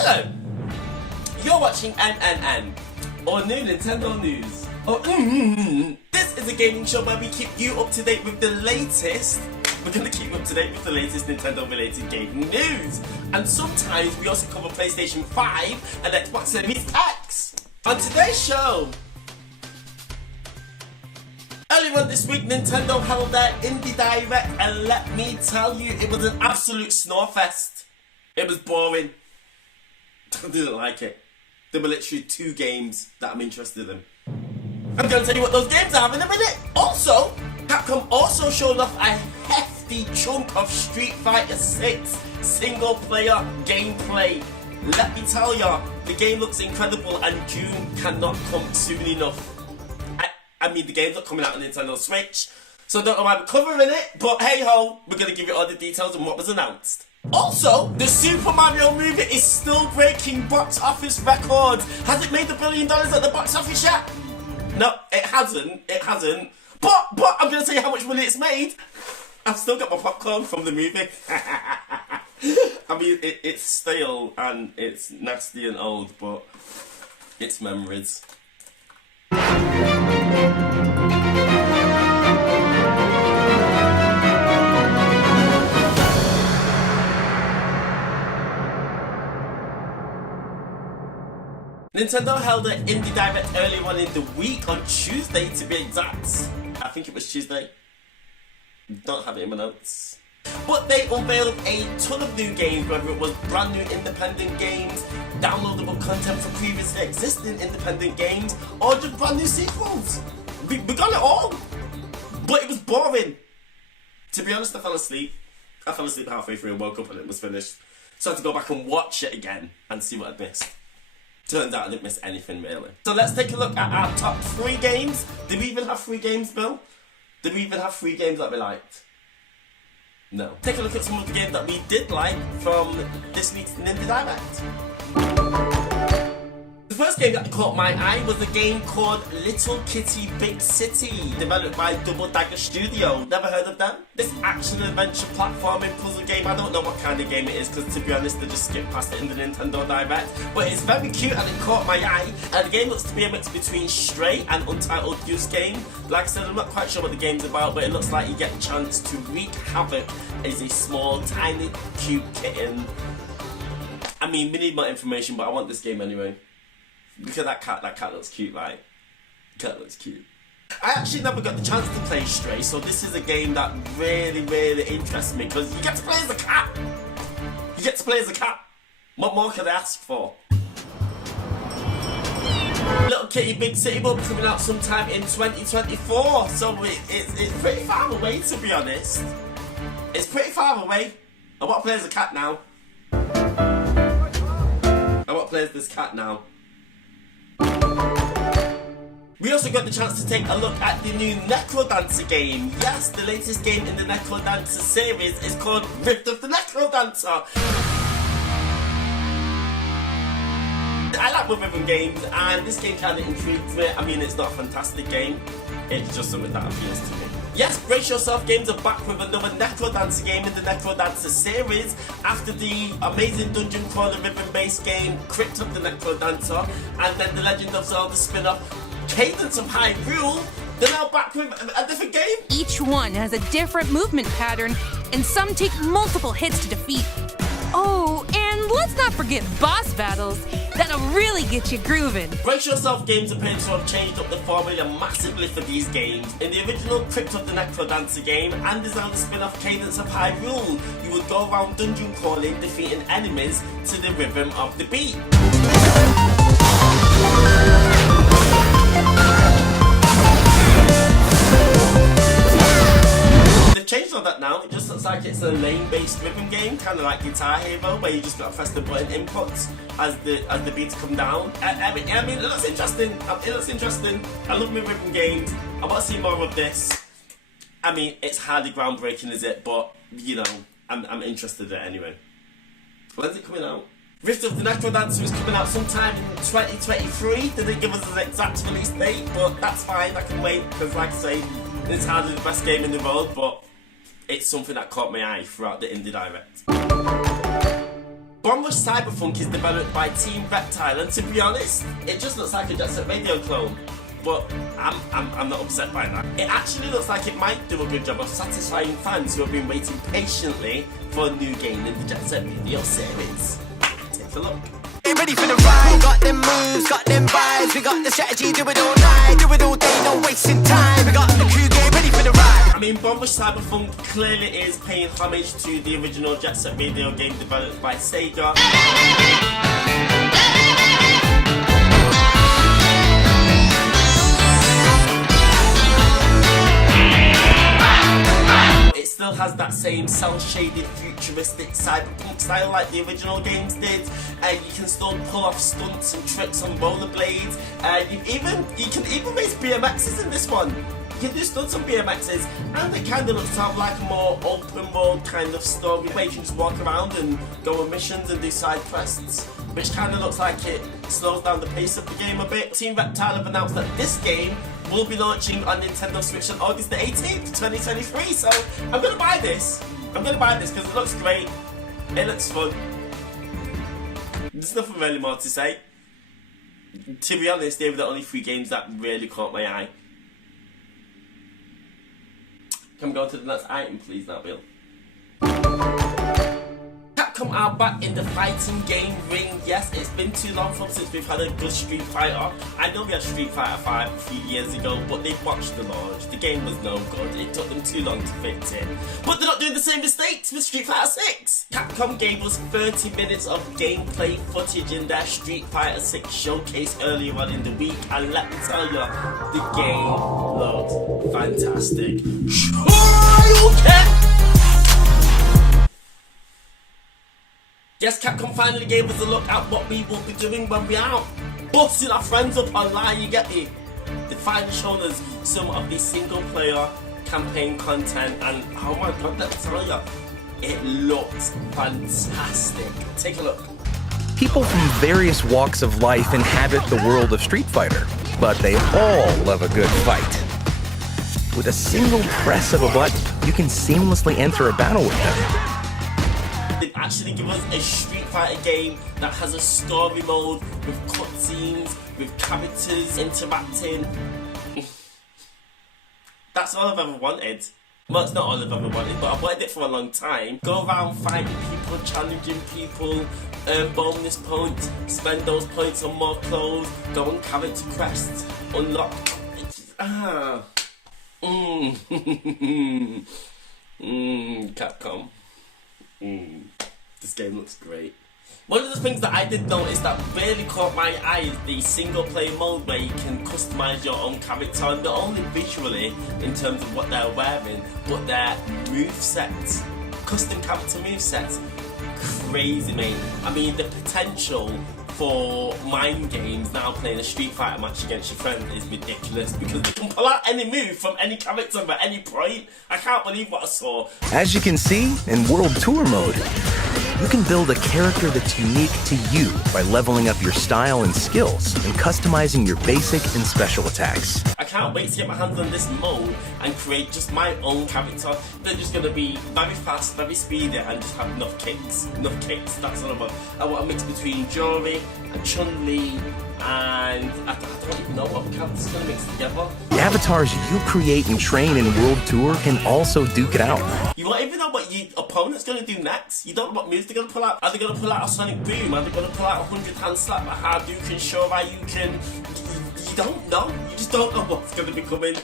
Hello! You're watching NNN, or New Nintendo News. This is a gaming show where we keep you up to date with the latest. We're going to keep you up to date with the latest Nintendo related gaming news. And sometimes we also cover PlayStation 5 and Xbox Series X. On today's show, earlier on this week, Nintendo held their Indie Direct, and let me tell you, it was an absolute snorefest. It was boring. I didn't like it. There were literally 2 games that I'm interested in. I'm going to tell you what those games are in a minute. Also, Capcom also showed off a hefty chunk of StreetFighter 6 single player gameplay. Let me tell ya, the game looks incredible and June cannot come soon enough. I mean, the game's not coming out on Nintendo Switch, so I don't know why we're covering it, but hey ho, we're going to give you all the details on what was announced. Also, the Super Mario movie is still breaking box office records. Has it made $1 billion at the box office yet? No, it hasn't. It hasn't. But I'm going to tell you how much money it's made. I've still got my popcorn from the movie. I mean, it's stale and it's nasty and old, but it's memories. Nintendo held an Indie Direct earlier on in the week, on Tuesday to be exact. I think it was Tuesday. Don't have it in my notes. But they unveiled a ton of new games, whether it was brand new independent games, downloadable content for previously existing independent games, or just brand new sequels. We got it all. But it was boring. To be honest, I fell asleep. I fell asleep halfway through and woke up and it was finished. So I had to go back and watch it again and see what I'd missed. Turns out I didn't miss anything really. So let's take a look at our top 3 games. Did we even have 3 games, Bill? Did we even have 3 games that we liked? No. Take a look at some of the games that we did like from this week's Indie Direct. The first game that caught my eye was a game called Little Kitty Big City, developed by Double Dagger Studio. Never heard of them? This action-adventure platforming puzzle game, I don't know what kind of game it is, because to be honest, they just skipped past it in the Nintendo Direct. But it's very cute and it caught my eye, and the game looks to be a mix between Stray and Untitled Goose Game. Like I said, I'm not quite sure what the game's about, but it looks like you get a chance to wreak havoc as a small, tiny, cute kitten. I mean, we need more information, but I want this game anyway. Look at that cat looks cute, right? Cat looks cute. I actually never got the chance to play Stray, so this is a game that really, really interests me, because you get to play as a cat! You get to play as a cat! What more could I ask for? Little Kitty Big City will be coming out sometime in 2024, so it's pretty far away, to be honest. It's pretty far away. I want to play as a cat now. I want to play as this cat now. We also got the chance to take a look at the new Necrodancer game. Yes, the latest game in the Necrodancer series is called Rift of the Necrodancer. I like rhythm games, and this game kind of intrigues me. I mean, it's not a fantastic game, it's just something that appeals to me. Yes, Brace Yourself Games are back with another Necrodancer game in the Necrodancer series. After the amazing dungeon crawler rhythm-based game Crypt of the Necrodancer, and then the Legend of Zelda spin-off Cadence of Hyrule, they're now back with a different game. Each one has a different movement pattern, and some take multiple hits to defeat. Oh, and let's not forget boss battles. That'll really get you grooving. Brace Yourself Games appear to have changed up the formula massively for these games. In the original Crypt of the Necrodancer game and the Zelda spin-off Cadence of Hyrule, you would go around dungeon crawling, defeating enemies to the rhythm of the beat. They've changed all that now. It just looks like it's a lane-based rhythm game, kind of like Guitar Hero, where you just got to press the button inputs as the beats come down. I mean, it looks interesting. It looks interesting. I love my rhythm games. I want to see more of this. I mean, it's hardly groundbreaking, is it? But you know, I'm interested in it anyway. When's it coming out? Rift of the Necrodancer is coming out sometime in 2023. They didn't give us an exact release date, but that's fine. I can wait, because like I say, it's hardly the best game in the world, but it's something that caught my eye throughout the Indie Direct. Bombrush Cyberfunk is developed by Team Reptile, and to be honest, it just looks like a Jet Set Radio clone. But I'm not upset by that. It actually looks like it might do a good job of satisfying fans who have been waiting patiently for a new game in the Jet Set Radio series. Take a look. Ready for the ride, got them moves, got them vibes, we got the strategy, do it all night, do it all day, no wasting time, we got the crew, get ready for the ride. I mean, Bombrush Cyberfunk clearly is paying homage to the original Jet Set Radio game developed by Sega. It still has that same cel-shaded, futuristic cyberpunk style like the original games did. You can still pull off stunts and tricks on rollerblades. You can even race BMXs in this one. You can do stunts on BMXs, and it kind of looks to have like a more open world kind of story where you can just walk around and go on missions and do side quests, which kind of looks like it slows down the pace of the game a bit. Team Reptile have announced that this game will be launching on Nintendo Switch on August the 18th, 2023, so I'm gonna buy this. I'm gonna buy this because it looks great, it looks fun. There's nothing really more to say. To be honest, they were the only 3 games that really caught my eye. Can we go to the next item, please, now, Bill? Capcom are back in the fighting game ring. Yes, it's been too long since we've had a good Street Fighter. I know we had Street Fighter 5 a few years ago, but they botched the launch. The game was no good. It took them too long to fix it. But they're not doing the same mistakes with Street Fighter 6. Capcom gave us 30 minutes of gameplay footage in their Street Fighter 6 showcase earlier on in the week, and let me tell you, the game looked fantastic. Yes, Capcom finally gave us a look at what we will be doing when we're out busting our friends up online, you get me? They finally shown us some of the single player campaign content, and oh my god, let me tell you, it looks fantastic. Take a look. People from various walks of life inhabit the world of Street Fighter, but they all love a good fight. With a single press of a button, you can seamlessly enter a battle with them. They've actually given us a Street Fighter game that has a story mode with cutscenes, with characters interacting. That's all I've ever wanted. Well, it's not all I've ever wanted, but I've wanted it for a long time. Go around fighting people, challenging people, earn bonus points, spend those points on more clothes, go on character quests, unlock. Capcom. This game looks great. One of the things that I did notice that really caught my eye is the single player mode where you can customise your own character, and not only visually in terms of what they're wearing, but their movesets, custom character movesets. Crazy, mate. I mean, the potential for mind games now playing a Street Fighter match against your friend is ridiculous, because they can pull out any move from any character at any point. I can't believe what I saw. As you can see, in World Tour mode, you can build a character that's unique to you by leveling up your style and skills and customizing your basic and special attacks. I can't wait to get my hands on this mode and create just my own character. They're just going to be very fast, very speedy, and just have enough kicks. Enough kicks, that's all about. I want a mix between Jory and Chun-Li, and I don't even know what the characters are going to mix together. The avatars you create and train in World Tour can also duke it out. You won't even know what your opponent's going to do next. You don't know what moves they're going to pull out. Are they going to pull out a Sonic Boom? Are they going to pull out a 100-hand slap, a Hadouken, Shoryuken? You don't know. You just don't know what's going to be coming.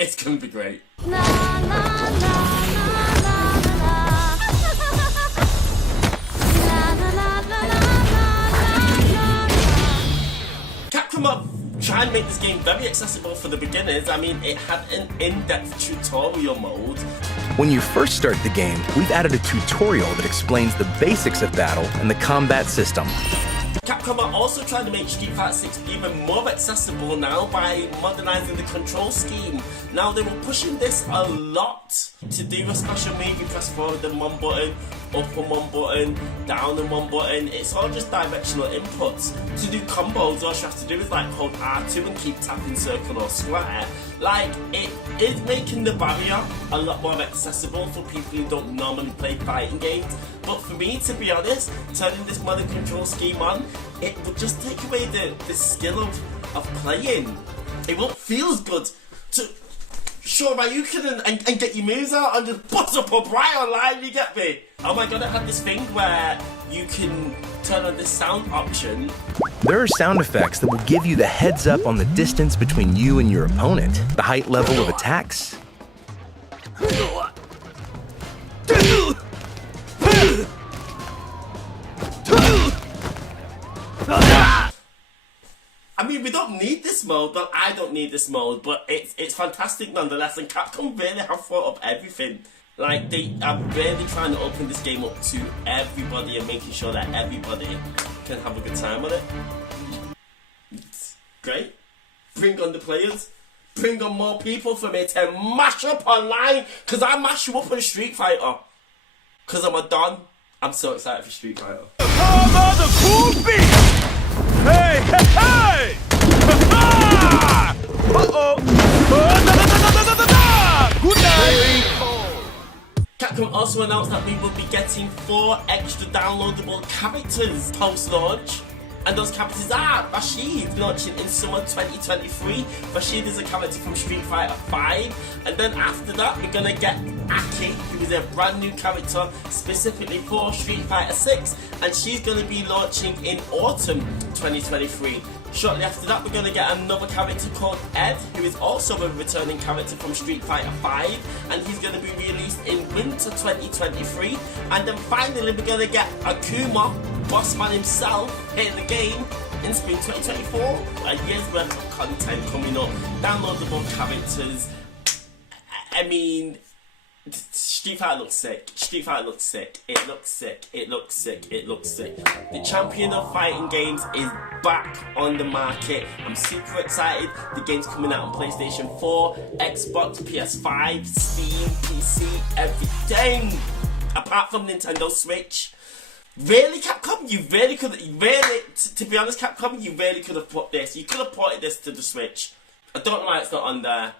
It's going to be great. Capcom are trying to make this game very accessible for the beginners. I mean, it had an in-depth tutorial mode. When you first start the game, we've added a tutorial that explains the basics of battle and the combat system. Capcom are also trying to make Street Fighter 6 even more accessible now by modernizing the control scheme. Now, they were pushing this a lot. To do a special move, you press forward and one button, up on one button, down on one button. It's all just directional inputs. To do combos, all you have to do is like hold R2 and keep tapping circle or square. Like, it is making the barrier a lot more accessible for people who don't normally play fighting games. But for me, to be honest, turning this modern control scheme on, it would just take away the skill of playing. It won't feel as good to show Ryukin and get your moves out and just bust up right online, you get me? Oh my god, I had this thing where you can turn on this sound option. There are sound effects that will give you the heads up on the distance between you and your opponent, the height level of attacks. I mean, we don't need this mode, but I don't need this mode, but it's fantastic nonetheless, and Capcom really have thought of everything. Like, they are really trying to open this game up to everybody and making sure that everybody can have a good time with it. It's great. Bring on the players. Bring on more people for me to mash up online, because I mash you up on Street Fighter. Because I'm a Don. I'm so excited for Street Fighter. Hey, hey, hey! Uh-oh! Good night! Capcom also announced that we will be getting 4 extra downloadable characters post-launch. And those characters are Rashid, launching in summer 2023. Rashid is a character from Street Fighter 5. And then after that, we're going to get Aki, who is a brand new character specifically for Street Fighter 6. And she's going to be launching in autumn 2023. Shortly after that, we're going to get another character called Ed, who is also a returning character from Street Fighter 5. And he's going to be released in winter 2023. And then finally, we're going to get Akuma, Bossman himself, hitting the game in spring 2024. A year's worth of content coming up, downloadable characters. I mean, Street Fighter looks sick. Street Fighter looks sick. It looks sick. It looks sick. It looks sick. The champion of fighting games is back on the market. I'm super excited. The game's coming out on PlayStation 4, Xbox, PS5, Steam, PC, everything. Apart from Nintendo Switch. Really, Capcom? You really could, to be honest, Capcom, you really could have put this. You could have ported this to the Switch. I don't know why it's not on there.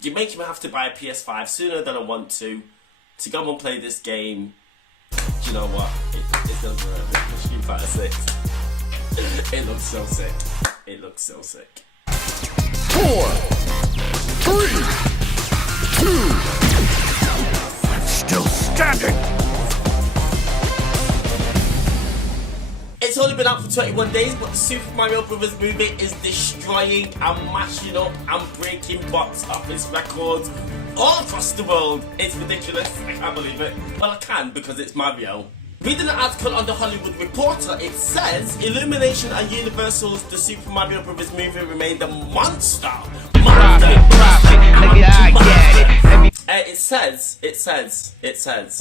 You're making me have to buy a PS5 sooner than I want to go and play this game. Do you know what? It does work. Street Fighter 6. It looks so sick. It looks so sick. 4, 3, 2. I'm still standing. It's only been out for 21 days, but the Super Mario Bros. Movie is destroying and mashing up and breaking box office records all across the world. It's ridiculous. I can't believe it. Well, I can, because it's Mario. Reading an article on The Hollywood Reporter, it says Illumination and Universal's The Super Mario Bros. Movie remained a monster. It says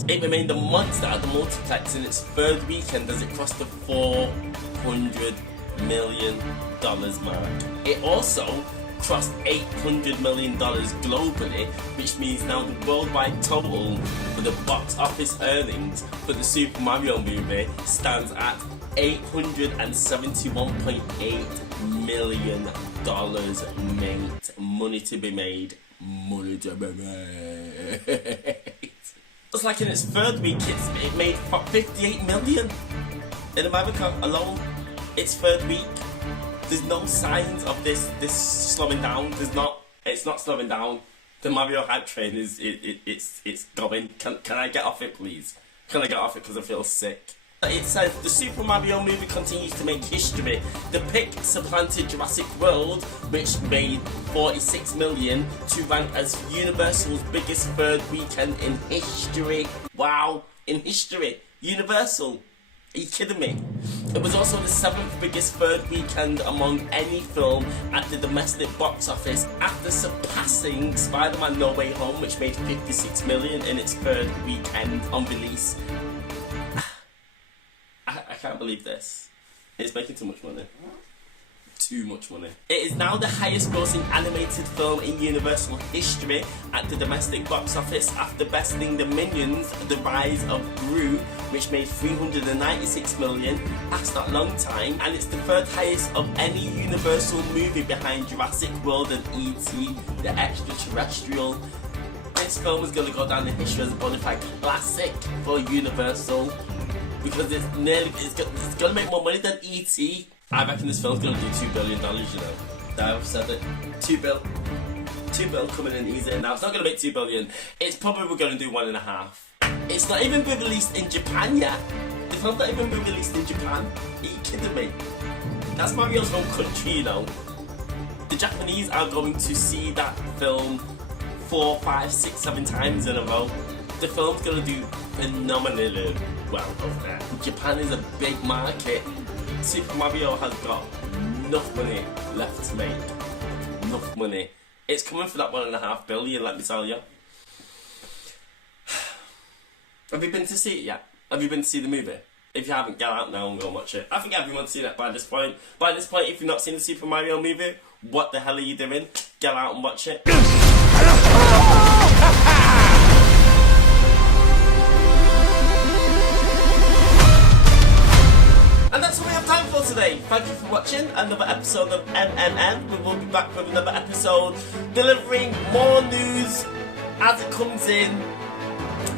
it remained a monster at the multiplex in its third weekend as it crossed the $400 million mark. It also crossed $800 million globally, which means now the worldwide total for the box office earnings for the Super Mario movie stands at $871.8 million made. Money to be made. Money to be made. It's like in its third week, it made $58 million in America alone. Its third week. There's no signs of this slowing down. It's not slowing down. The Mario hype train it's going. Can I get off it, please? Can I get off it because I feel sick? It says the Super Mario movie continues to make history. The pick supplanted Jurassic World, which made $46 million, to rank as Universal's biggest third weekend in history. Wow, in history. Universal. Are you kidding me? It was also the 7th biggest third weekend among any film at the domestic box office, after surpassing Spider-Man No Way Home, which made $56 million in its third weekend on release. I can't believe this. It's making too much money. Too much money. It is now the highest grossing animated film in Universal history at the domestic box office, after besting the Minions, The Rise of Gru, which made 396 million. That's not a long time, and it's the third highest of any Universal movie behind Jurassic World and E.T., the extraterrestrial. This film is going to go down in history as a bona fide classic for Universal because it's going to make more money than E.T. I reckon this film's going to do $2 billion, you know. I've said it. $2 billion coming in easy. Now, it's not going to make $2 billion. It's probably going to do 1.5. It's not even been released in Japan yet. The film's not even been released in Japan. Are you kidding me? That's Mario's home country, you know. The Japanese are going to see that film 4, 5, 6, 7 times in a row. The film's gonna do phenomenally well over there. Japan is a big market. Super Mario has got enough money left to make. Enough money. It's coming for that 1.5 billion, let me tell you. Have you been to see it yet? Have you been to see the movie? If you haven't, get out now and go and watch it. I think everyone's seen it by this point. By this point, if you've not seen the Super Mario movie, what the hell are you doing? Get out and watch it. And that's all we have time for today. Thank you for watching another episode of MMN. We will be back with another episode, delivering more news as it comes in.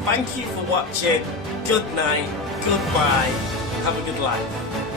Thank you for watching. Good night. Goodbye. Have a good life.